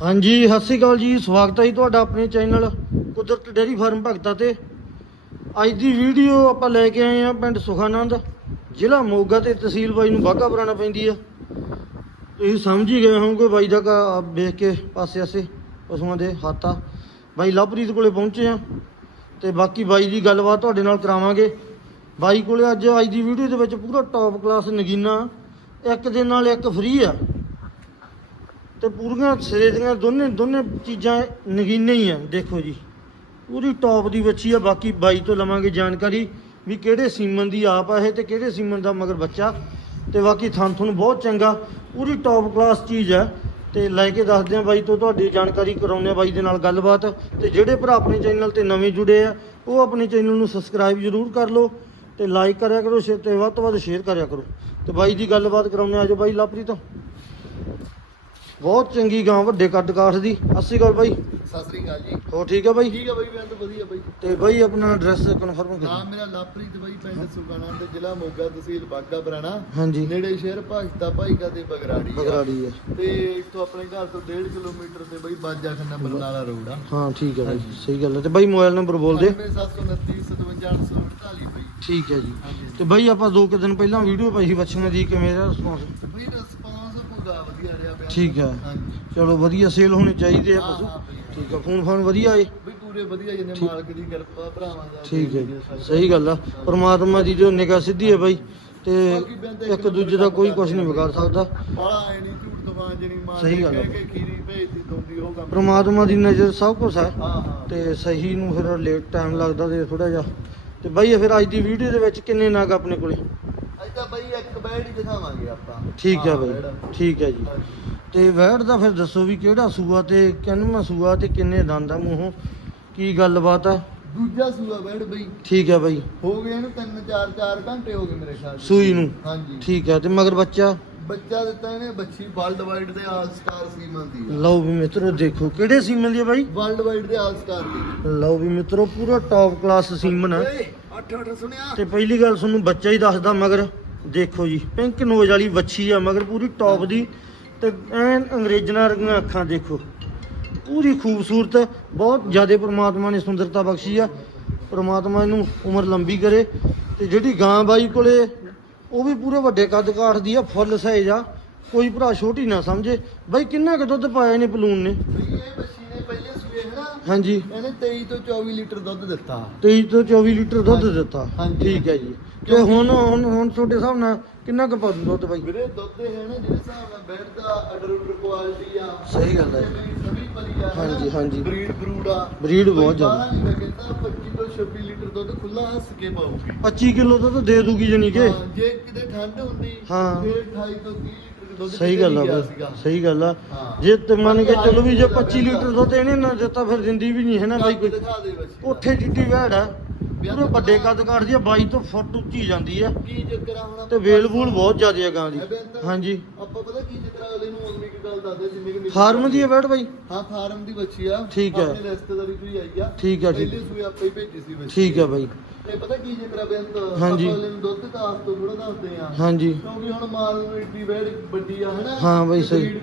ਹਾਂਜੀ, ਸਤਿ ਸ਼੍ਰੀ ਅਕਾਲ ਜੀ, ਸਵਾਗਤ ਹੈ ਜੀ ਤੁਹਾਡਾ ਆਪਣੇ ਚੈਨਲ ਕੁਦਰਤ ਡੇਅਰੀ ਫਾਰਮ ਭਗਤਾ ਤੇ। ਅੱਜ ਦੀ ਵੀਡੀਓ ਆਪਾਂ ਲੈ ਕੇ ਆਏ ਆ ਪਿੰਡ ਸੁਖਾਨੰਦ, ਜ਼ਿਲ੍ਹਾ ਮੋਗਾ ਤੇ ਤਹਿਸੀਲ ਬਾਈ ਨੂੰ ਬਾਘਾ ਪੁਰਾਣਾ ਪੈਂਦੀ ਆ। ਤੁਸੀਂ ਸਮਝ ਹੀ ਗਏ ਹੋਵੋਗੇ ਬਾਈ ਦਾ ਘਰ ਵੇਖ ਕੇ ਪਾਸੇ ਆਸੇ ਪਸ਼ੂਆਂ ਦੇ ਹੱਥ ਆ ਬਾਈ ਲਵਪ੍ਰੀਤ ਕੋਲੇ ਪਹੁੰਚੇ ਆ ਤੇ ਬਾਕੀ ਬਾਈ ਦੀ ਗੱਲਬਾਤ ਤੁਹਾਡੇ ਨਾਲ ਕਰਾਵਾਂਗੇ। ਬਾਈ ਕੋਲੇ ਅੱਜ ਅੱਜ ਦੀ ਵੀਡੀਓ ਦੇ ਵਿੱਚ ਪੂਰਾ ਟੌਪ ਕਲਾਸ ਨਗੀਨਾ, ਇੱਕ ਦੇ ਨਾਲ ਇੱਕ ਫ੍ਰੀ ਆ। ਤੇ ਪੂਰੀਆਂ ਸਿਰੇ ਦੀਆਂ ਦੋਨੇ ਦੋਨੇ ਚੀਜ਼ਾਂ ਨਗੀਨੇ ਹੀ ਆ, ਦੇਖੋ ਜੀ। ਪੂਰੀ ਟੌਪ ਦੀ ਬੱਚੀ ਆ, ਬਾਕੀ ਬਾਈ ਤੋਂ ਲਵਾਂਗੇ ਜਾਣਕਾਰੀ ਵੀ ਕਿਹੜੇ ਸੀਮਨ ਦੀ ਆਪ ਆ ਇਹ ਤੇ ਕਿਹੜੇ ਸੀਮਨ ਦਾ ਮਗਰ ਬੱਚਾ। ਤੇ ਬਾਕੀ ਥਾਂ ਤੁਹਾਨੂੰ ਬਹੁਤ ਚੰਗਾ, ਪੂਰੀ ਟੌਪ ਕਲਾਸ ਚੀਜ਼ ਹੈ ਤੇ ਲੈ ਕੇ ਦੱਸਦੇ ਆ ਬਾਈ ਤੋਂ ਤੁਹਾਡੀ ਜਾਣਕਾਰੀ, ਕਰਾਉਂਦੇ ਆ ਬਾਈ ਦੇ ਨਾਲ ਗੱਲਬਾਤ। ਤੇ ਜਿਹੜੇ ਭਰਾ ਆਪਣੇ ਚੈਨਲ ਤੇ ਨਵੇਂ ਜੁੜੇ ਆ, ਉਹ ਆਪਣੇ ਚੈਨਲ ਨੂੰ ਸਬਸਕ੍ਰਾਈਬ ਜ਼ਰੂਰ ਕਰ ਲਓ ਤੇ ਲਾਈਕ ਕਰਿਆ ਕਰੋ ਸ਼ੇਅਰ ਤੇ ਵੱਧ ਤੋਂ ਵੱਧ ਸ਼ੇਅਰ ਕਰਿਆ ਕਰੋ। ਤੇ ਬਾਈ ਦੀ ਗੱਲਬਾਤ ਕਰਾਉਂਦੇ ਆ ਆਜੋ ਬਾਈ ਲਾਪਰੀ ਤੋਂ ਬਹੁਤ ਚੰਗੀ ਗਾਂ ਵੱਡੇ ਕੱਦ ਕਾਠ ਦੀ 80 ਗੱਲ ਬਾਈ। ਸਤਿ ਸ੍ਰੀ ਅਕਾਲ ਜੀ। ਹੋ ਠੀਕ ਹੈ ਬਾਈ? ਠੀਕ ਹੈ ਬਾਈ ਮੈਂ ਤਾਂ ਵਧੀਆ ਬਾਈ। ਤੇ ਬਾਈ ਆਪਣਾ ਐਡਰੈਸ ਕਨਫਰਮ ਕਰ ਨਾਮ ਮੇਰਾ ਲਵਪ੍ਰੀਤ ਬਾਈ ਪਿੰਡ ਸੁਗਾਣਾ ਤੇ ਜ਼ਿਲ੍ਹਾ ਮੋਗਾ ਤਹਿਸੀਲ ਬਾਗਾ ਬਰਾਣਾ ਹਾਂਜੀ। ਨੇੜੇ ਸ਼ਹਿਰ ਭਾਜਤਾ ਭਾਈਕਾ ਤੇ ਬਗਰਾੜੀ। ਬਗਰਾੜੀ ਹੈ ਤੇ ਇੱਥੋਂ ਆਪਣੇ ਘਰ ਤੋਂ 1.5 ਕਿਲੋਮੀਟਰ ਤੇ ਬਾਈ ਬਾਜਾ ਖੰਨਾ ਬਰਨਾਲਾ ਰੋਡ ਆ। ਹਾਂ ਠੀਕ ਹੈ ਬਾਈ। ਸਹੀ ਗੱਲ ਹੈ ਤੇ ਬਾਈ ਮੋਬਾਈਲ ਨੰਬਰ ਬੋਲ ਦੇ। 9729 5748 ਬਾਈ। ਠੀਕ ਹੈ ਜੀ। ਹਾਂਜੀ। ਤੇ ਬਾਈ ਆਪਾਂ ਦੋ ਕੁ ਦਿਨ ਪਹਿਲਾਂ ਵੀਡੀਓ ਪਾਈ ਸੀ ਬੱਚਿਆਂ ਦੀ ਕਿਵੇਂ ਦਾ ਰਿਸਪੌਂਸ ਬਾਈ ਰਿਸਪਾਂਸ ਪੂਰਾ ਵਧੀਆ ਰਿਹਾ ਪਿਆ ਠੀਕ ਹੈ। ਹਾਂਜੀ ਚਲੋ ਵਧੀਆ ਸੇਲ ਹੋਣੇ ਚਾਹੀਦੇ ਆ ਹਾਂ, ਪਸ਼ੂ। ਹਾਂ ਬਾਈ। ਠੀਕ ਹੈ ਫੋਨ ਫੋਨ ਵਧੀਆ ਏ? ਬਈ ਪੂਰੇ ਵਧੀਆ ਠੀਕ। ਮਾਲਕ ਦੀ ਕਿਰਪਾ ਭਰਾਵਾਂ ਦਾ ਠੀਕ ਹੈ ਜੀ। ਸਹੀ ਗੱਲ ਆ। ਪਰਮਾਤਮਾ ਦੀ ਜੋ ਨਿਗਾਹ ਸਿੱਧੀ ਹੈ ਬਾਈ ਤੇ ਇੱਕ ਦੂਜੇ ਦਾ ਕੋਈ ਕੁਝ ਨਹੀਂ ਵਿਗਾੜ ਸਕਦਾ। ਬਾਲਾ ਐ ਨਹੀਂ ਝੂਠ ਦਵਾਂ ਜਣੀ ਮਾਰ ਸਹੀ ਗੱਲ ਆ। ਕਹਿ ਕੇ ਖੀਰੀ ਭੇਜਦੀ ਦੋਂਦੀ ਉਹ ਕੰਮ ਪਰਮਾਤਮਾ ਦੀ ਨਜ਼ਰ ਸਭ ਕੁਝ ਹੈ। ਹਾਂ ਹਾਂ। ਤੇ ਸਹੀ ਨੂੰ ਫਿਰ ਲੇਟ ਟਾਈਮ ਲੱਗਦਾ ਤੇ ਥੋੜਾ ਜਿਹਾ। ਤੇ ਬਾਈ ਫਿਰ ਅੱਜ ਦੀ ਵੀਡੀਓ ਦੇ ਵਿੱਚ ਕਿੰਨੇ ਨਗ ਆਪਣੇ ਕੋਲੇ? ਅੱਜ ਤਾਂ ਬਈ ਇੱਕ ਬੈਡ ਹੀ ਦਿਖਾਵਾਂਗੇ ਆਪਾਂ। ਠੀਕ ਹੈ ਹਾਂ, ਬਾਈ। ਠੀਕ ਹੈ ਜੀ। ਹਾਂਜੀ। ਤੇ ਵੈੜ ਦਾ ਫਿਰ ਦੱਸੋ ਵੀ ਕਿਹੜਾ ਸੂਆ ਤੇ ਕਿੰਨਵਾਂ ਸੂਆ ਤੇ ਕਿੰਨੇ ਦੰਦ ਆ ਮੂੰਹੋਂ? ਕੀ ਗੱਲਬਾਤ ਆ? ਦੂਜਾ ਸੂਆ ਬੈਡ ਬਈ। ਠੀਕ ਹੈ ਬਾਈ। ਹੋ ਗਏ ਇਹਨੂੰ 3 4 4 ਘੰਟੇ ਹੋ ਗਏ ਮੇਰੇ ਖਿਆਲ ਚ। ਸੂਈ ਨੂੰ? ਹਾਂਜੀ। ਠੀਕ ਹੈ ਤੇ ਮਗਰ ਬੱਚਾ? ਬੱਚਾ ਦਿੱਤਾ ਇਹਨੇ ਬੱਚੀ ਵਰਲਡ ਵਾਈਡ ਦੇ ਆਲ ਸਟਾਰ ਸੀਮਨ ਦੀ ਲਓ ਵੀ ਮਿੱਤਰੋ ਦੇਖੋ ਕਿਹੜੇ ਸੀਮਨ ਦੀ ਆ ਬਾਈ? ਵਰਲਡ ਵਾਈਡ ਦੇ ਆਲ ਸਟਾਰ ਦੀ। ਲਓ ਵੀ ਮਿੱਤਰੋ ਪੂਰਾ ਟੌਪ ਕਲਾਸ ਸੀਮਨ ਆ ਓਏ 8 8 ਸੁਣਿਆ? ਤੇ ਪਹਿਲੀ ਗੱਲ ਤੁਹਾਨੂੰ ਬੱਚਾ ਹੀ ਦੱਸਦਾ ਮਗਰ ਦੇਖੋ ਜੀ ਪਿੰਕ ਨੋਜ਼ ਵਾਲੀ ਵੱਛੀ ਆ ਮਗਰ ਪੂਰੀ ਟੌਪ ਦੀ। ਤੇ ਐਨ ਅੰਗਰੇਜ਼ਾਂ ਵਰਗੀਆਂ ਅੱਖਾਂ ਦੇਖੋ। ਪੂਰੀ ਖੂਬਸੂਰਤ ਬਹੁਤ ਜ਼ਿਆਦਾ ਪ੍ਰਮਾਤਮਾ ਨੇ ਸੁੰਦਰਤਾ ਬਖਸ਼ੀ ਆ। ਪ੍ਰਮਾਤਮਾ ਇਹਨੂੰ ਉਮਰ ਲੰਬੀ ਕਰੇ ਤੇ ਜਿਹੜੀ ਗਾਂ ਬਾਈ ਕੋਲੇ ਉਹ ਵੀ ਪੂਰੇ ਵੱਡੇ ਕੱਦ ਕਾਠ ਦੀ ਆ ਫੁੱਲ ਸਾਈਜ਼ ਆ। ਕੋਈ ਭਰਾ ਛੋਟੀ ਨਾ ਸਮਝੇ। ਬਾਈ ਕਿੰਨਾ ਕੁ ਦੁੱਧ ਪਾਇਆ ਨੇ? ਪਲੂਨ ਨੇ ਹਾਂਜੀ। ਇਹਨੇ 23 ਤੋਂ 24 ਲੀਟਰ ਦੁੱਧ ਦਿੱਤਾ। 23 ਤੋਂ 24 ਲੀਟਰ ਦੁੱਧ ਦਿੱਤਾ। ਹਾਂਜੀ। ਠੀਕ ਹੈ ਜੀ। ਤੇ ਹੁਣ ਹੁਣ ਹੁਣ ਤੁਹਾਡੇ ਹਿਸਾਬ ਨਾਲ ਕਿੰਨਾ ਕੁ ਪਾ ਦੂ ਦੁੱਧ ਬਾਈ ਵੀਰੇ ਦੁੱਧ ਦੇ ਹੈ ਨਾ ਜਿਹੜੇ ਹਿਸਾਬ ਨਾਲ ਬੈਡ ਦਾ ਅਡਰ ਉਡਰ ਕੁਆਲਿਟੀ ਆ ਸਹੀ ਗੱਲ ਹੈ। ਸਭੀ ਭਲੀ ਆ ਹਾਂਜੀ, ਹਾਂਜੀ। ਬਰੀਡ ਬਰੂਡ ਆ ਬਰੀਡ ਬਹੁਤ ਜ਼ਿਆਦਾ। ਮੈਂ ਕਹਿੰਦਾ 25 ਤੋਂ 26 ਲੀਟਰ ਦੁੱਧ ਖੁੱਲਾ ਹੱਸ ਕੇ ਪਾਊਗੀ 25 ਕਿਲੋ ਦੁੱਧ ਦੇ ਦੂਗੀ ਜਣੀ ਕਿ ਜੇ ਕਿਤੇ ਠੰਡ ਹੁੰਦੀ ਹਾਂ। ਫਿਰ 28 ਤੋਂ 30 ਲੀਟਰ ਦੁੱਧ ਸਹੀ ਗੱਲ ਆ ਸੀਗਾ। ਸਹੀ ਗੱਲ ਆ। ਜੇ ਤੇ ਮੰਨ ਕੇ ਚਲੋ ਵੀ ਜੇ ਅੱਜ 25 ਲੀਟਰ ਦੁੱਧ ਇਹਨੇ ਨਾ ਦਿੱਤਾ ਫਿਰ ਦਿੰਦੀ ਵੀ ਨਹੀਂ ਹੈ ਨਾ ਬਾਈ ਕੋਈ ਉੱਥੇ ਜਿੱਡੀ ਵਹਿੜ ਆ ਪੂਰੇ ਵੱਡੇ ਕੱਦ ਕਾਠਦੀ ਆ 22 ਤੋਂ ਫੁੱਟ ਉੱਚੀ ਜਾਂਦੀ ਆ। ਕੀ ਚੱਕਰ ਆ ਹੁਣ ਤੇ ਵੇਲ ਵੂਲ ਬਹੁਤ ਜ਼ਿਆਦਾ ਆ ਗਾਂ ਦੀ। ਹੈ? ਹਾਂਜੀ। ਆਪਾਂ ਪਤਾ ਕੀ ਚੱਕਰ ਆ ਅਗਲੇ ਨੂੰ ਉਨੀ ਕੀ ਗੱਲ ਦੱਸਦੇ ਜਿੰਨੀ ਕਿ ਫਾਰਮ ਦੀ ਆ ਵਹਿੜ ਬਾਈ। ਹਾਂ ਫਾਰਮ ਦੀ ਬੱਚੀ ਆ। ਠੀਕ ਹੈ। ਆਪਣੇ ਰਿਸ਼ਤੇਦਾਰੀ ਤੋਂ ਹੀ ਆਈ ਆ। ਠੀਕ ਹੈ, ਠੀਕ। ਪਹਿਲੇ ਸੂਏ ਆਪੇ ਹੀ ਭੇਜੀ ਸੀ ਬੱਚੀ ਠੀਕ ਆ ਬਾਈ। ਤੇ ਪਤਾ ਕੀ ਚੱਕਰ ਆ ਬੇਅੰਤ ਹਾਂਜੀ। ਆਪਾਂ ਅਗਲੇ ਨੂੰ ਦੁੱਧ ਕਾਸ ਤੋਂ ਥੋੜਾ ਦੱਸਦੇ ਆ ਹਾਂਜੀ। ਕਿਉਂਕਿ ਹੁਣ ਮਾਲ ਨੂੰ ਏਡੀ ਵੈੜ ਵੱਡੀ ਆ ਹਨਾ? ਹਾਂ ਬਾਈ, ਸਹੀ।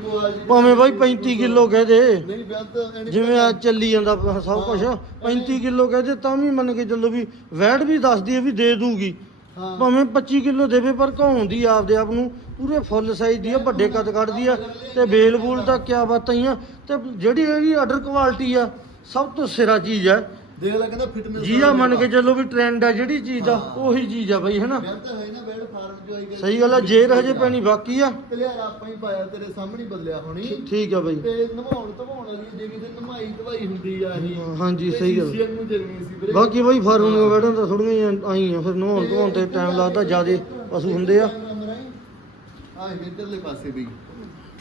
ਭਾਵੇਂ ਬਾਈ 35 ਕਿਲੋ ਕਹਿ ਦੇ। ਨਹੀਂ ਬੇਅੰਤ ਇਹਨੇ ਜਿਵੇਂ ਆ ਚੱਲੀ ਜਾਂਦਾ ਪ- ਸਭ ਕੁਝ 35 ਕਿਲੋ ਕਹਦੇ ਤਾਂ ਵੀ ਮੰਨ ਕੇ ਚੱਲੋ ਵੀ ਵੈਟ ਵੀ ਦੱਸਦੀ ਹੈ ਵੀ ਦੇ ਦੂਗੀ। ਹਾਂ। ਭਾਵੇਂ 25 ਕਿਲੋ ਦੇਵੇ ਪਰ ਘਾਉਂਦੀ ਆਪਦੇ ਆਪ ਨੂੰ। ਪੂਰੇ ਫੁੱਲ ਸਾਈਜ਼ ਦੀ ਆ ਵੱਡੇ ਕੱਦ ਕੱਢਦੀ ਆ। ਤੇ ਬੇਲ ਬੂਲ ਤਾਂ ਕਿਆ ਬਾਤਾਂ ਹੀ ਆ। ਤੇ ਜਿਹੜੀ ਇਹਦੀ ਆਰਡਰ ਕੁਆਲਿਟੀ ਆ ਸਭ ਤੋਂ ਸਿਰਾ ਚੀਜ਼ ਆ। ਦੇਖ ਲੈ ਕਹਿੰਦਾ ਫਿਟਨੈਸ ਜੀ ਆ ਮੰਨ ਕੇ ਚੱਲੋ ਵੀ ਟ੍ਰੈਂਡ ਆ ਜਿਹੜੀ ਚੀਜ਼ ਦਾ ਉਹੀ ਚੀਜ਼ ਆ ਬਈ ਹੈਨਾ? ਬੇਅੰਤ ਹੈ ਨਾ ਵੈੜ ਫਾਰਮ ਜੋ ਆਈ ਗਈ ਸਹੀ ਗੱਲ ਆ ਜੇਰ ਹਜੇ ਪੈਣੀ ਬਾਕੀ ਆ। ਕਲਿਆਰ ਆਪਾਂ ਹੀ ਪਾਇਆ ਤੇਰੇ ਸਾਹਮਣੇ ਹੀ ਬਦਲਿਆ ਹੋਣੀ। ਠੀਕ ਆ ਬਈ। ਤੇ ਨਵਾਉਣ ਧਵਾਉਣ ਵਾਲੀ ਜੇ ਕਿਤੇ ਨਮਾਈ ਧਵਾਈ ਹੁੰਦੀ ਆ ਇਹ। ਹਾਂਜੀ ਸਹੀ ਗੱਲ। ਸੀਸੀਐਮ ਨੂੰ ਜਰਮੀ ਸੀ ਵੀਰੇ। ਬਾਕੀ ਬਈ ਫਾਰਮ ਨੂੰ ਵੜਨ ਤਾਂ ਥੋੜੀਆਂ ਆਈ ਆ ਫਿਰ ਨਹਾਉਣ ਧੋਣ ਤੇ ਟਾਈਮ ਲੱਗਦਾ ਜਿਆਦੇ ਪਸ਼ੂ ਹੁੰਦੇ ਆ। ਆ ਇਧਰਲੇ ਪਾਸੇ ਵੀ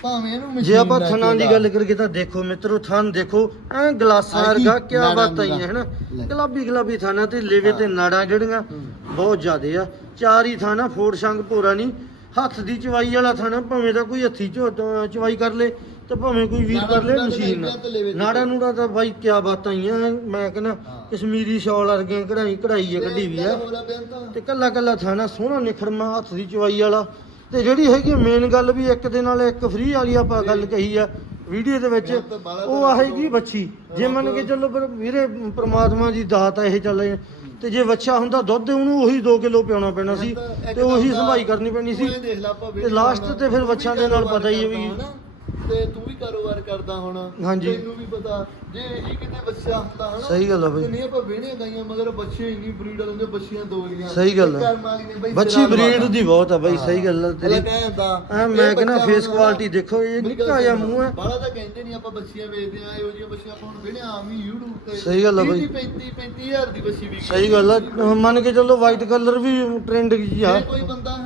ਭਾਵੇਂ ਇਹਨੂੰ ਜੇ ਆਪਾਂ ਥਣਾਂ ਦੀ ਗੱਲ ਕਰੀਏ ਤਾਂ ਦੇਖੋ ਮਿੱਤਰੋ ਥਣ ਦੇਖੋ ਐ ਗਲਾਸਾਂ ਆਹ ਕੀ ਵਰਗਾ ਨਾੜਾਂ ਬਾਤਾਂ ਹੀ ਹੈ। ਹਨਾ ਲੈ। ਗੁਲਾਬੀ ਗੁਲਾਬੀ ਥਾਣਾ ਤੇ ਲੇਵੇ ਤੇ ਹਾਂ। ਨਾੜਾਂ ਜਿਹੜੀਆਂ ਹੂੰ। ਬਹੁਤ ਜ਼ਿਆਦੇ ਆ ਚਾਰ ਹੀ ਥਾਣਾ ਫੋੜ ਸੰਗ ਭੋਰਾ ਨਹੀਂ ਹੱਥ ਦੀ ਚਵਾਈ ਵਾਲਾ ਥਾਣਾ ਭਾਵੇਂ ਤਾਂ ਕੋਈ ਹੱਥੀ ਅਹ ਚਵਾਈ ਕਰ ਲੇ ਤੇ ਭਾਵੇਂ ਕੋਈ ਵੀਰ ਕਰ ਲੇ ਨੂੜਾਂ ਮਸ਼ੀਨ ਲੈਂਦੀਆਂ ਤੇ ਲੇਵੇ ਤੇ ਨਾੜਾ ਨੂੜਾ ਤਾਂ ਬਾਈ ਕਿਆ ਬਾਤਾਂ ਹੀ ਆ ਮੈਂ ਕਹਿੰਦਾ ਹਾਂ। ਕਸ਼ਮੀਰੀ ਸ਼ਾਲ ਵਰਗੀਆਂ ਕਢਾਈ ਕਢਾਈ ਆ ਕੱਢੀ ਵੀ ਆ ਤੇ ਕੱਲਾ ਕੱਲਾ ਥਾਣਾ ਸੋਹਣਾ ਨਿਖਰਮਾ ਹੱਥ ਦੀ ਚਵਾਈ ਵਾਲਾ ਤੇ ਜਿਹੜੀ ਹੈਗੀ ਮੇਨ ਗੱਲ ਵੀ ਇੱਕ ਦੇ ਨਾਲ ਇੱਕ ਫ੍ਰੀ ਵਾਲੀ ਆਪਾਂ ਗੱਲ ਕਹੀ ਆ ਵੀਡੀਓ ਦੇ ਵਿੱਚ ਉਹ ਆਹੇਗੀ ਬੱਚੀ ਜੇ ਮੰਨ ਕੇ ਚੱਲੋ ਪਰ ਵੀਰੇ ਪ੍ਰਮਾਤਮਾ ਦੀ ਦਾਤ ਆ ਇਹ ਚੱਲ। ਤੇ ਜੇ ਬੱਚਾ ਹੁੰਦਾ ਦੁੱਧ ਉਹਨੂੰ ਉਹੀ 2 ਕਿਲੋ ਪਿਆਉਣਾ ਪੈਣਾ ਸੀ ਤੇ ਉਹੀ ਸੰਭਾਈ ਕਰਨੀ ਪੈਣੀ ਸੀ। ਤੂੰ ਲਾਸਟ ਤੇ ਫਿਰ ਬੱਚਿਆਂ ਦੇ ਨਾਲ ਪਤਾ ਹੀ ਹੈ ਵੀ ਤੇ ਤੂੰ ਵੀ ਕਾਰੋਬਾਰ ਕਰਦਾ ਹੁਣ ਹਾਂਜੀ। ਤੈਨੂੰ ਵੀ ਪਤਾ ਜੇ ਇਹੀ ਕਿਤੇ ਬੱਚਾ ਹੁੰਦਾ ਹਨਾ ਸਹੀ ਗੱਲ ਆ ਬਈ ਤੇ ਨਹੀਂ ਆਪਾਂ ਵੇਹਣੇ ਗਾਈਆਂ ਮਗਰ ਬੱਚੇ ਇੰਨੀ ਬਰੀਡ ਹੁੰਦੇ ਬੱਚੀਆਂ ਦੋ ਲੀਆਂ ਸਹੀ ਗੱਲ ਆ। ਬੱਚੀ ਬਰੀਡ। ਦੀ ਬਹੁਤ ਆ ਬਾਈ ਸਹੀ ਗੱਲ ਆ ਤੇਰੀ ਐ ਮੈਂ ਕਹਿੰਦਾ ਫੇਸ ਕੁਆਲਿਟੀ ਦੇਖੋ ਇਹ ਨਿੱਕਾ ਜਿਹਾ ਮੂੰਹ ਹੈ ਬਾਲਾ ਤਾਂ ਕਹਿੰਦੇ ਨਹੀਂ ਆਪਾਂ ਬੱਚੀਆਂ ਵੇਚਦੇ ਆ ਇਹੋ ਜਿਹੀਆਂ ਬੱਚੀਆਂ ਆਪਾਂ ਹੁਣ ਵੇਹਣੇ ਆਮ ਹੀ YouTube ਤੇ ਸਹੀ ਗੱਲ ਆ ਬਈ। 35 35000 ਦੀ ਬੱਚੀ ਵੀ ਸਹੀ ਗੱਲ ਆ ਮੰਨ ਕੇ ਚੱਲੋ ਵਾਈਟ ਕਲਰ ਵੀ ਟ੍ਰੈਂਡ ਕੀ ਆ ਜੇ ਕੋਈ ਬੰਦਾ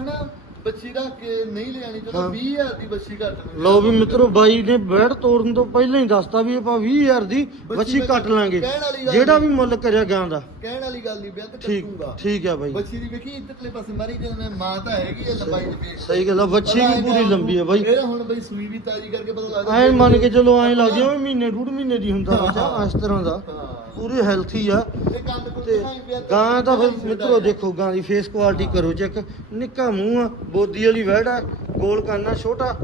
ਬੱਚੀ ਰੱਖ ਕੇ ਨਹੀਂ ਲਿਆਣੀ ਚਲੋ ਹਾਂ। 20000 ਦੀ ਬੱਚੀ ਘੱਟ ਮਿਲੇ। ਲਓ ਵੀ ਮਿੱਤਰੋ ਬਾਈ ਨੇ ਬੈੜ ਤੋੜਨ ਤੋਂ ਪਹਿਲਾਂ ਹੀ ਦੱਸਤਾ ਵੀ ਆਪਾਂ 20000 ਦੀ ਬੱਚੀ ਕੱਟ ਲਾਂਗੇ। ਕਹਿਣ ਵਾਲੀ ਗੱਲ ਜਿਹੜਾ ਵੀ ਮੁੱਲ ਕਰਿਆ ਗਾਂ ਦਾ। ਕਹਿਣ ਵਾਲੀ ਗੱਲ ਨਹੀਂ ਬੇਅੰਤ ਠੀਕ ਕੱਟੂਗਾ ਠੀਕ ਆ ਬਾਈ। ਬੱਚੀ ਦੀ ਵੇਖੀ ਇੱਧਰਲੇ ਪਾਸੇ ਮਾਰੀ ਜਦੋਂ ਮਾਂ ਤਾਂ ਹੈਗੀ ਐ ਲੰਬਾਈ ਦੇ ਵੇਖ ਸਹੀ ਗੱਲ ਆ ਬੱਚੀ ਵੀ ਪੂਰੀ ਲੰਬੀ ਆ ਬਾਈ। ਇਹ ਹੁਣ ਬਈ ਸੂਈ ਵੀ ਤਾਜੀ ਕਰਕੇ ਪਤਾ ਲੱਗਦਾ ਐ ਮੰਨ ਕੇ ਚਲੋ ਐ ਮਹੀਨੇ ਡੂਢ ਮਹੀਨੇ ਦੀ ਹੁੰਦਾ ਬੱਚਾ ਇਸ ਤਰ੍ਹਾਂ ਦਾ। ਹਾਂ। ਪੂਰੀ ਹੈਲਥੀ ਆ। ਤੇ ਗਾਂ ਤਾਂ ਫਿਰ ਮਿੱਤਰੋ ਦੇਖੋ ਗਾਂ ਦੀ ਫੇਸ ਕੁਆਲਿਟੀ ਕਰੋ ਚੈੱਕ ਨਿੱਕਾ ਮੂੰਹ ਆ ਬੋਦੀ ਵਾਲੀ ਵਹਿੜ ਆ ਗੋਲ ਕਾਨਾ ਛੋਟਾ।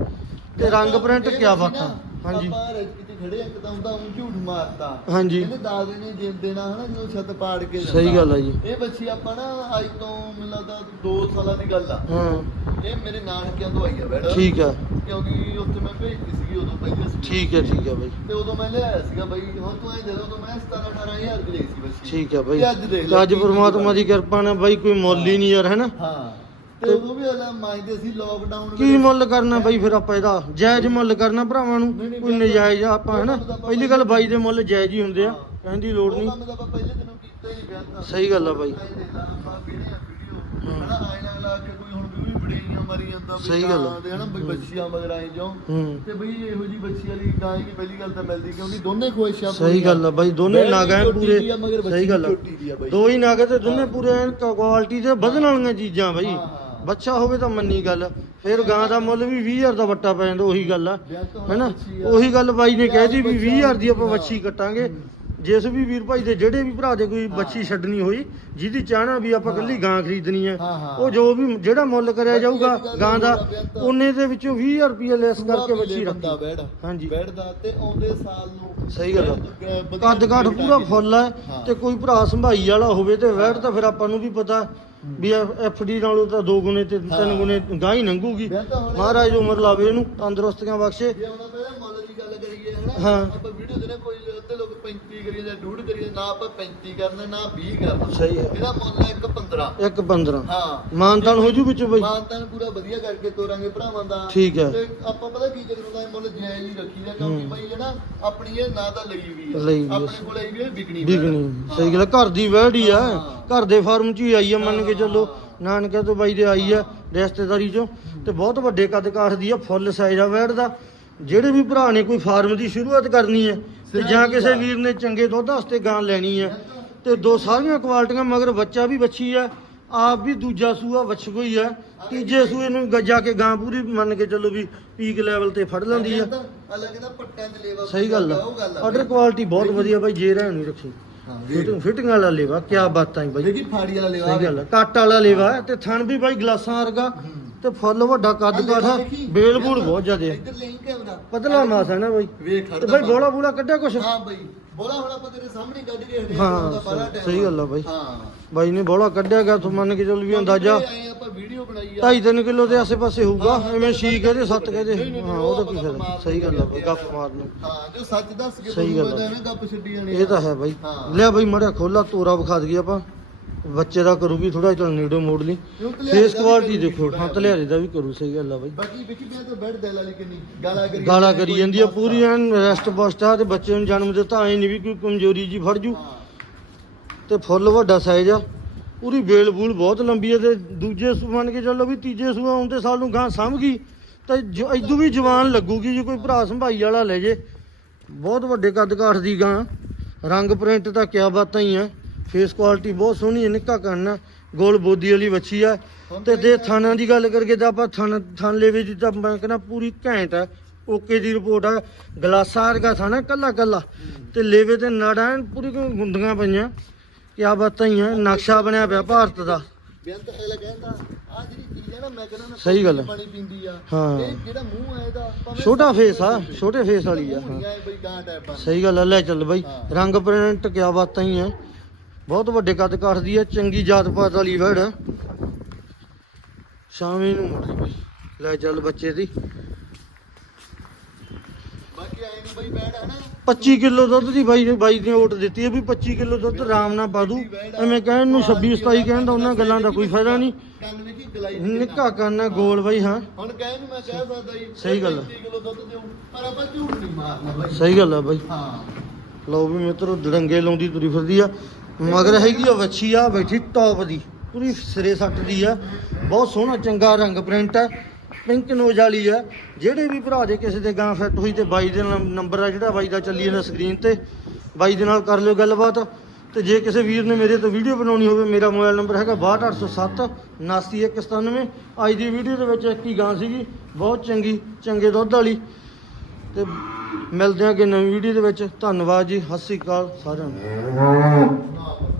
ਤੇ ਰੰਗ ਪ੍ਰਿੰਟ ਕਿਆ ਬਾਤਾਂ ਹਾਂਜੀ। ਆਪਾਂ ਰਜ ਕਿਤੇ ਖੜੇ ਇੱਕ ਤਾਂ ਹੁੰਦਾ ਉਹ ਝੂਠ ਮਾਰਦਾ ਹਾਂਜੀ। ਕਹਿੰਦੇ ਦਾਦੇ ਨੇ ਜਿੰਦ ਦੇਣਾ ਹਨਾ ਜਦੋਂ ਛੱਤ ਪਾੜ ਕੇ ਸਹੀ ਦਿੰਦਾ। ਗੱਲ ਆ ਜੀ। ਇਹ ਬੱਚੀ ਆਪਾਂ ਨਾ ਅੱਜ ਤੋਂ ਮੈਨੂੰ ਲੱਗਦਾ 2 ਸਾਲਾਂ ਦੀ ਗੱਲ ਆ। ਹਾਂ। ਇਹ ਮੇਰੇ ਨਾਨਕਿਆਂ ਤੋਂ ਆਈ ਆ ਬੈੜ ਠੀਕ ਆ। ਕਿਉਂਕਿ ਉੱਥੇ ਮੈਂ ਭੇਜਦੀ ਸੀਗੀ ਉਦੋਂ ਪਹਿਲੇ ਸਕੂਲ। ਠੀਕ ਠੀਕ ਹੈ ਬਾਈ। ਤੇ ਉਦੋਂ ਮੈਂ ਲਿਆਇਆ ਸੀਗਾ ਬਾਈ ਹੁਣ ਤੂੰ ਐ ਦੇ ਦੋ ਉਦੋਂ ਮੈਂ 17 18000 ਦੀ ਲਈ ਸੀ ਬੱਚੀ। ਠੀਕ ਹੈ ਬਾਈ। ਤੇ ਅੱਜ ਦੇਖ ਤੇ ਲੈ ਅੱਜ ਕੀ ਪ੍ਰਮਾਤਮਾ ਦੀ ਕਿਰਪਾ ਨਾਲ ਬਾਈ ਕੋਈ ਮੁੱਲ ਹੀ ਨਹੀਂ ਯਾਰ ਹੈਨਾ? ਹਾਂ। ਤੇ ਉਦੋਂ ਵੀ ਅਲਾ ਮੰਗਦੇ ਸੀ ਲੋਕਡਾਊਨ ਕੀ ਮੁੱਲ ਕਰਨਾ ਬਾਈ ਫਿਰ ਆਪਾਂ ਇਹਦਾ? ਜਾਇਜ਼ ਮੁੱਲ ਕਰਨਾ ਭਰਾਵਾਂ ਨੂੰ? ਨਹੀਂ, ਕੋਈ ਨਜਾਇਜ਼ ਆ ਆਪਾਂ ਹੈਨਾ? ਪਹਿਲੀ ਗੱਲ ਬਾਈ ਦੇ ਮੁੱਲ ਜਾਇਜ਼ ਹੀ ਹੁੰਦੇ ਆ ਕਹਿਣ ਦੀ ਲੋੜ ਨਹੀਂ। ਕੰਮ ਤਾਂ ਆਪਾਂ ਪਹਿਲੇ ਦਿਨੋਂ ਕੀਤਾ ਹੀ ਗਿਆ ਤਾਂ। ਸਹੀ ਗੱਲ ਆ ਬਾਈ। ਆਪਾਂ ਵੀਡੀਓ ਹਨਾ ਆਇਨਾ ਲਾ ਕੇ ਕੋਈ ਹੁਣ ਵੀ ਬੜੀਆਂ ਮਰੀ ਜਾਂਦਾ ਵੀ ਸਹੀ ਗੱਲ ਆ। ਦੇ ਹਨਾ ਬਈ ਬੱਚੀਆਂ ਮਗਰ ਆਈ ਜਾਓ। ਹੂੰ। ਤੇ ਬਈ ਇਹੋ ਜੀ ਬੱਚੀ ਵਾਲੀ ਗਾਂ ਦੀ ਪਹਿਲੀ ਗੱਲ ਤਾਂ ਮਿਲਦੀ ਕਿਉਂਕਿ ਦੋਨੇ ਖੁਆਇਸ਼ਾਂ ਸਹੀ ਗੱਲ ਆ ਬਾਈ ਦੋਨੇ ਬੈਲ ਵੀ ਨਾਗ ਐ ਝੋਟੀ ਪੂਰੇ। ਦੀ ਆ, ਮਗਰ ਬੱਚੀ ਸਹੀ ਗੱਲ ਆ। ਝੋਟੀ ਦੀ ਆ ਬਾਈ। ਦੋ ਹੀ ਨਾਗ ਤੇ ਦੋਨੇ ਪੂਰੇ ਕੁਆਲਿਟੀ ਵਧਣ ਵਾਲੀਆਂ ਚੀਜ਼ਾਂ ਬਾਈ। ਹਾਂ, ਹਾਂ। ਬੱਚਾ ਹੋਵੇ ਤਾਂ ਮੰਨੀ ਗੱਲ ਫਿਰ ਗਾਂ ਦਾ ਮੁੱਲ ਵੀ 20000 ਦਾ ਵੱਟਾ ਪੈ ਜਾਂਦਾ ਉਹੀ ਗੱਲ ਆ ਹੈਨਾ ਆ। ਉਹੀ ਗੱਲ ਬਾਈ ਨੇ ਕਹਿਤੀ ਵੀ ਬੱਚਾ 20000 ਦੀ ਆਪਾਂ। ਬੱਚੀ ਕੱਟਾਂਗੇ ਜਿਸ ਵੀ ਵੀਰ ਭਾਈ ਦੇ ਜਿਹੜੇ ਵੀ ਭਰਾ ਦੇ ਕੋਈ ਬੱਚੀ ਛੱਡਣੀ ਹੋਈ ਜਿਹਦੀ ਚਾਹਣਾ ਵੀ ਆਪਾਂ ਕੱਲੀ ਗਾਂ ਖਰੀਦਣੀ ਹੈ। ਉਹ ਜੋ ਵੀ ਜਿਹੜਾ ਮੁੱਲ ਕਰਿਆ ਜਾਊਗਾ ਗਾਂ ਦਾ ਆ। ਉਹਨੇ ਦੇ ਵਿੱਚੋਂ 20000 ਰੁਪਏ ਲੈਸ ਕਰਕੇ ਬੱਚੀ ਬੰਦਾ ਰੱਖੀ ਬੈੜ ਹਾਂਜੀ। ਬੈਠਦਾ ਤੇ ਆਉਂਦੇ ਸਾਲ ਨੂੰ ਸਹੀ ਗੱਲ ਆ। ਕੱਦ ਕਾਠ ਪੂਰਾ ਆ। ਫੁੱਲ ਹੈ ਹਾਂ। ਤੇ ਕੋਈ ਭਰਾ ਸੰਭਾਈ ਵਾਲਾ ਹੋਵੇ ਤੇ ਵੈਟ ਤਾਂ ਫਿਰ ਆਪਾਂ ਨੂੰ ਵੀ ਪਤਾ ਵੀ ਐਫਡੀ ਨਾਲੋਂ ਤਾਂ ਦੋ ਗੁਣੇ ਤੇ ਤਿੰਨ। ਗੁਣੇ ਗਾਂ ਹੀ ਲੰਘੂਗੀ ਮਹਾਰਾਜ ਉਮਰ ਲਾਵੇ ਇਹਨੂੰ ਤੰਦਰੁਸਤੀਆਂ ਬਖਸ਼ੇ ਜੇ ਹੁਣ ਆਪਾਂ ਇਹਦੇ ਮੁੱਲ ਦੀ ਗੱਲ ਕਰੀਏ ਹਨਾ ਹਾਂ। ਆਪਾਂ ਵੀਡੀਓ ਦੇ ਨਾ ਕੋਈ ਅੱਧੇ ਲੋਕ 35 ਕਰੀਏ ਜਾਂ ਡੂਢ ਕਰੀਏ ਨਾ ਆਪਾਂ 35 ਕਰਨਾ ਨਾ 20 ਕਰਨਾ। ਸਹੀ ਹੈ। ਇਹਦਾ ਮੁੱਲ ਹੈ 1.15 ਇੱਕ 15 ਹਾਂ। ਮਾਨਤਾਨ ਹੋ ਜੂ ਵਿੱਚ ਬਈ? ਮਾਨਤਾਨ ਪੂਰਾ ਵਧੀਆ ਕਰਕੇ ਤੋਰਾਂਗੇ ਭਰਾਵਾਂ ਦਾ। ਠੀਕ ਹੈ। ਤੇ ਆਪਾਂ ਪਤਾ ਕੀ ਕਰੀਦਾ ਇਹ ਮੁੱਲ ਜਾਇਜ਼ ਹੀ ਰੱਖੀਦਾ ਕਿਉਂਕਿ ਹੂੰ। ਬਈ ਜਿਹੜਾ ਆਪਣੀ ਇਹ ਨਾ ਤਾਂ ਲਈ ਵੀ ਆ। ਆਪਣੇ ਕੋਲ ਆਈ ਵੀ ਹੈ। ਵਿਕਣੀ। ਬਿਗਣੀ ਸਹੀ ਗੱਲ ਘਰ ਦੀ ਵੈੜ ਹੀ। ਆ ਹਾਂ। ਘਰ ਦੇ ਫਾਰਮ ਚ ਹੀ ਆਈ ਆ ਮੰਨ ਕੇ ਚੱਲੋ। ਹਾਂ। ਨਾਨਕੇ ਤੋਂ ਬਾਈ ਦੇ ਆਈ ਆ ਰਿਸ਼ਤੇਦਾਰੀ ਚੋਂ। ਤੇ ਬਹੁਤ ਵੱਡੇ ਕੱਦ ਕਾਠ ਦੀ ਆ ਫੁੱਲ ਸਾਈਜ਼ ਆ ਵੈੜ ਦਾ। ਜਿਹੜੇ ਵੀ ਭਰਾ ਨੇ ਕੋਈ ਫਾਰਮ ਦੀ ਸ਼ੁਰੂਆਤ ਕਰਨੀ ਹੈ ਤੇ ਜਾਂ ਕਿਸੇ ਵੀਰ ਨੇ ਚੰਗੇ ਦੁੱਧ ਵਾਸਤੇ ਗਾਂ ਲੈਣੀ ਹੈ ਤੇ ਦੋ ਸਾਰੀਆਂ ਕੁਆਲਟੀਆਂ ਮਗਰ ਬੱਚਾ ਵੀ ਬੱਚੀ ਆ ਆਪ ਵੀ ਦੂਜਾ ਸੂਆ ਵੱਛ ਗਈ ਆ ਤੀਜੇ ਸੂਏ ਨੂੰ ਗ- ਜਾ ਕੇ ਗਾਂ ਪੂਰੀ ਮੰਨ ਕੇ ਚੱਲੋ ਵੀ ਪੀਕ ਲੈਵਲ ਤੇ ਫੜ ਲੈਂਦੀ ਆ। ਅਲੱਗ ਦਾ ਪੱਟਿਆਂ ਦੇ ਲੇਵਾ ਸਹੀ ਗੱਲ ਆ। ਆਰਡਰ ਕੁਆਲਿਟੀ ਬਹੁਤ ਵਧੀਆ ਬਾਈ ਜੇ ਰਹਿ ਨਹੀਂ ਰੱਖੀ। ਹਾਂ ਫਿਟਿੰਗ ਫਿਟਿੰਗ ਵਾਲਾ ਲੇਵਾ ਕੀ ਬਾਤਾਂ ਹੀ ਬਾਈ। ਦੇਖੀ ਫਾੜੀ ਵਾਲਾ ਲੇਵਾ ਸਹੀ ਗੱਲ ਆ। ਕੱਟ ਵਾਲਾ ਲੇਵਾ ਹੈ। ਤੇ ਥਣ ਵੀ ਬਾਈ ਗਲਾਸਾਂ ਵਰਗਾ। ਤੇ ਫੁੱਲ ਵੱਡਾ ਕੱਦ ਕਾਠਾ ਬੇਲ ਬੂਲ ਬਹੁਤ ਜ਼ਿਆਦੇ ਆ। ਇੱਧਰ ਲੈ ਕੈਮਰਾ ਪਤਲਾ ਮਾਸ ਹੈ ਨਾ ਬਾਈ। ਵੇਖ ਤੇ ਬਾਈ ਬੋਲਾ ਬੂਲਾ ਕੱਢਿਆ ਕੁਛ? ਹਾਂ ਬਾਈ ਬੋਲਾ ਹੁਣ ਆਪਾਂ ਤੇਰੇ ਸਾਹਮਣੇ ਕੱਢ ਕੇ ਹਟੇ ਹਾਂ, ਸਹੀ ਗੱਲ ਆ ਬਾਈ। ਹਾਂ। ਬਾਈ ਨੇ ਬੋਲਾ ਕੱਢਿਆ ਗਿਆ ਤੂੰ ਮੰਨ ਕੇ ਚੱਲ ਵੀ ਅੰਦਾਜ਼ਾ ਆਪਾਂ ਵੀਡੀਓ ਬਣਾਈ ਆ। 2.5 ਕਿਲੋ ਦੇ ਆਸੇ-ਪਾਸੇ ਹੋਊਗਾ ਐਵੇਂ ਛੀ ਕਹਦੇ ਸੱਤ ਕਹਦੇ। ਨਹੀਂ, ਨਹੀਂ, ਹਾਂ ਉਹ ਉਹਦਾ ਕੀ ਫਾਇਦਾ ਮਾਰ ਸਹੀ ਗੱਲ ਆ ਗੱਪ ਮਾਰਨ। ਹਾਂ ਜੋ ਸੱਚ ਦੱਸ ਕੇ ਆ। ਐਵੇਂ ਗੱਪ ਛੱਡੀ ਜਾਣੀ ਇਹ ਤਾਂ ਹੈ ਬਾਈ। ਲਿਆ ਬਾਈ ਮੜਿਆ ਖੋਲਾ ਤੋਰਾ ਵਿਖਾ ਦਈਏ ਆਪਾਂ। ਬੱਚੇ ਦਾ ਕਰੂਗੀ ਥੋੜਾ ਜਿਹਾ ਨੇੜੇ ਮੋੜ ਲਈ। ਫੇਸ ਵੀ ਕੁਆਲਿਟੀ ਦੇਖੋ ਹਾਂ ਧਲਿਆਰੇ ਦਾ ਵੀ ਕਰੂ ਸਹੀ ਗੱਲ ਆ ਬਾਈ। ਬਾਕੀ ਤਾਂ ਬੈਠ ਵਾਲੀ ਕਿੰਨੀ ਗਾਲਾਂ ਕਰੀ ਗਾਲਾਂ ਜਾਂਦੇ, ਕਰੀ ਕੋਈ ਜਾਂਦੀ ਆ। ਪੂਰੀ ਐਨ ਰੈਸਟ ਬਸਟਾ ਤੇ ਬੱਚੇ ਨੂੰ ਜਨਮ ਦਿੱਤਾ ਐ ਨਹੀਂ ਵੀ ਕੋਈ ਕਮਜ਼ੋਰੀ ਜੀ ਫੜ ਜੂ। ਤੇ ਫੁੱਲ ਵੱਡਾ ਸਾਈਜ਼ ਆ। ਪੂਰੀ ਬੇਲ ਬੂਲ ਬਹੁਤ ਲੰਬੀ ਆ ਤੇ ਦੂਜੇ ਸੂ ਮੰਨ ਕੇ ਚੱਲੋ ਵੀ ਤੀਜੇ ਸੂ ਆਉਣ ਤੇ ਸਾਲ ਨੂੰ ਗਾਂ ਸਾਂਭ ਗਈ। ਤੇ ਜ- ਏਦੂ ਵੀ ਜਵਾਨ ਲੱਗੂਗੀ ਜੇ ਕੋਈ ਭਰਾ ਸੰਭਾਈ ਵਾਲਾ ਲੈ ਜੇ। ਬਹੁਤ ਵੱਡੇ ਕੱਦ ਕਾਠ ਦੀ ਗਾਂ। ਰੰਗ ਪ੍ਰਿੰਟ ਤਾਂ ਕਿਆ ਬਾਤਾਂ ਹੀ ਆ। ਫੇਸ ਕੁਆਲਿਟੀ ਬਹੁਤ ਸੋਹਣੀ ਹੈ ਨਿੱਕਾ ਕੰਨ ਗੋਲ ਬੋਦੀ ਵਾਲੀ ਵੱਛੀ ਆ। ਤੇ ਦੇ ਥਾਨਾਂ ਦੀ ਗੱਲ ਕਰਕੇ ਤਾਂ ਆਪਾਂ ਥਣ ਥਣ ਲੈਵੇ ਦੀ ਤਾਂ ਮੈਂ ਕਹਿੰਦਾ ਪੂਰੀ ਘੈਂਟ ਆ। ਓਕੇ ਦੀ ਰਿਪੋਰਟ ਆ। ਗਲਾਸਾ ਵਰਗਾ ਥਾਣਾ ਕੱਲਾ ਕੱਲਾ। ਤੇ ਲੇਵੇ ਤੇ ਨਾੜਾਂ ਐਨ ਪੂਰੀ ਗੁੰਦੀਆਂ ਪਈਆਂ? ਕਿਆ ਬਾਤਾਂ ਹੀ ਆ ਨਕਸ਼ਾ ਬਣਿਆ ਪਿਆ ਭਾਰਤ ਦਾ। ਬੇਅੰਤ ਅਗਲਾ ਕਹਿੰਦਾ ਆ ਜਿਹੜੀ ਚੀਜ਼ ਹੈ ਨਾ ਮੈਂ ਕਹਿੰਦਾ ਨਾ ਸਹੀ ਗੱਲ ਹੈ। ਪਾਣੀ ਪੀਂਦੀ ਆ। ਹਾਂ। ਇਹ ਜਿਹੜਾ ਮੂੰਹ ਹੈ ਇਹਦਾ ਭਾਵੇਂ ਛੋਟਾ ਫੇਸ ਆ ਛੋਟੇ ਫੇਸ ਵਾਲੀ ਆ ਹਾਂ। ਹੈ ਸਹੀ ਗੱਲ ਆ ਲੈ ਚੱਲ ਬਾਈ। ਹਾਂ। ਰੰਗ ਪ੍ਰਿੰਟ ਕਿਆ ਬਾਤਾਂ ਹੀ ਆ। ਬਹੁਤ ਵੱਡੇ ਕੱਦ ਕੱਟਦੀ ਆ ਚੰਗੀ ਜਾਤ ਪਾਤ ਵਾਲੀ ਵੜ। ਸ਼ਾਮੀ ਨੂੰ ਮੁੜਦੀ ਬਾਈ ਲੈ ਚੱਲ ਬੱਚੇ ਦੀ। ਬਾਕੀ ਆਏ ਨਹੀਂ ਬਈ ਬੈਠ ਹੈ ਨਾ 25 ਕਿਲੋ ਦੁੱਧ ਦੀ ਬਾਈ ਨੇ ਬਾਈ ਨੇ ਓਟ ਦਿੱਤੀ ਹੈ ਵੀ 25 ਕਿਲੋ ਦੁੱਧ ਆਰਾਮ ਨਾਲ ਪਾ ਦੂ ਐਵੇਂ ਕਹਿਣ ਨੂੰ 26 27 ਕਹਿਣ ਦਾ ਉਹਨਾਂ ਗੱਲਾਂ ਦਾ ਕੋਈ ਫਾਇਦਾ ਨਹੀਂ। ਨਿੱਕਾ ਕਰਨਾ ਗੋਲ ਬਾਈ ਹਾਂ। ਹੁਣ ਕਹਿ ਨੂੰ ਮੈਂ ਕਹਿ ਸਕਦਾ ਜੀ ਸਹੀ ਗੱਲ ਆ। 25 ਕਿਲੋ ਦੁੱਧ ਦਿਓ ਪਰ ਆਪਾਂ ਝੂਠ ਨਹੀਂ ਮਾਰਨਾ ਬਾਈ। ਸਹੀ ਗੱਲ ਆ ਬਾਈ। ਹਾਂ। ਲਓ ਵੀ ਮਿੱਤਰੋ ਦੜੰਗੇ ਲਾਉਂਦੀ ਤੁਰੀ ਫਿਰਦੀ ਆ। ਮਗਰ ਹੈਗੀ ਆ ਵੱਛੀ ਆ, ਬੈਠੀ ਟੌਪ ਦੀ। ਪੂਰੀ ਸਿਰੇ ਸੱਟ ਦੀ ਆ। ਬਹੁਤ ਸੋਹਣਾ, ਚੰਗਾ ਰੰਗ ਪ੍ਰਿੰਟ ਆ। ਪਿੰਕ ਨੋਜ਼ ਵਾਲੀ ਆ। ਜਿਹੜੇ ਵੀ ਭਰਾ ਦੇ ਕਿਸੇ ਦੇ ਗਾਂ ਫਿੱਟ ਹੋਈ ਤੇ ਬਾਈ ਦੇ ਨੰਬਰ ਆ ਜਿਹੜਾ, ਬਾਈ ਦਾ ਚੱਲੀ ਜਾਂਦਾ ਸਕਰੀਨ ਤੇ। ਬਾਈ ਦੇ ਨਾਲ ਕਰ ਲਿਓ ਗੱਲਬਾਤ। ਤੇ ਜੇ ਕਿਸੇ ਵੀਰ ਨੇ ਮੇਰੇ ਤੋਂ ਵੀਡੀਓ ਬਣਾਉਣੀ ਹੋਵੇ, ਮੇਰਾ ਮੋਬਾਈਲ ਨੰਬਰ ਹੈਗਾ 62807 79197 ਅੱਜ ਦੀ ਵੀਡੀਓ ਦੇ ਵਿੱਚ ਇੱਕ ਹੀ ਗਾਂ ਸੀਗੀ। ਬਹੁਤ ਚੰਗੀ, ਚੰਗੇ ਦੁੱਧ ਵਾਲੀ। ਤੇ ਮਿਲਦੇ ਹਾਂ ਅੱਗੇ ਨਵੀਂ ਵੀਡੀਓ ਦੇ ਵਿੱਚ। ਧੰਨਵਾਦ ਜੀ ਸਤਿ ਸ਼੍ਰੀ ਅਕਾਲ ਸਾਰਿਆਂ ਨੂੰ।